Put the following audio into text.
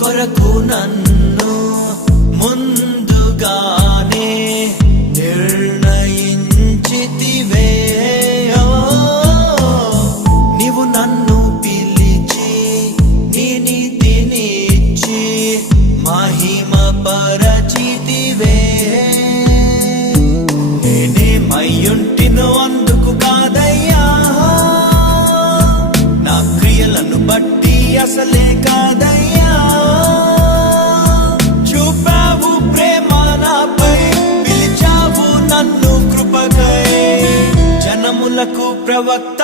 కొరకు నన్ను ముందుగానే నిర్ణయించితివే. నీవు నన్ను పిలిచి నీ నీతినిచ్చి మహిమ పరచితివే. నేనేమయ్యుంటినో అందుకు కాదయ్యా, నా క్రియలను బట్టి అసలే కాదయ్యా. చూపావు ప్రేమ నాపై, పిలిచావు నన్ను కృపకై. జనములకు ప్రవక్త